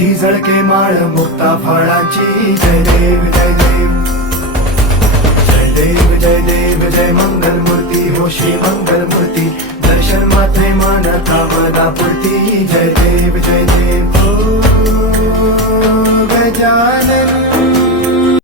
कंठी झळके माळ मुक्ता फळाची जय देव जय देव जय देव जय देव जय मंगल मूर्ती हो श्री मंगल मूर्ती दर्शन मात्रे मान कामना पूर्ती जय देव ओ गजानन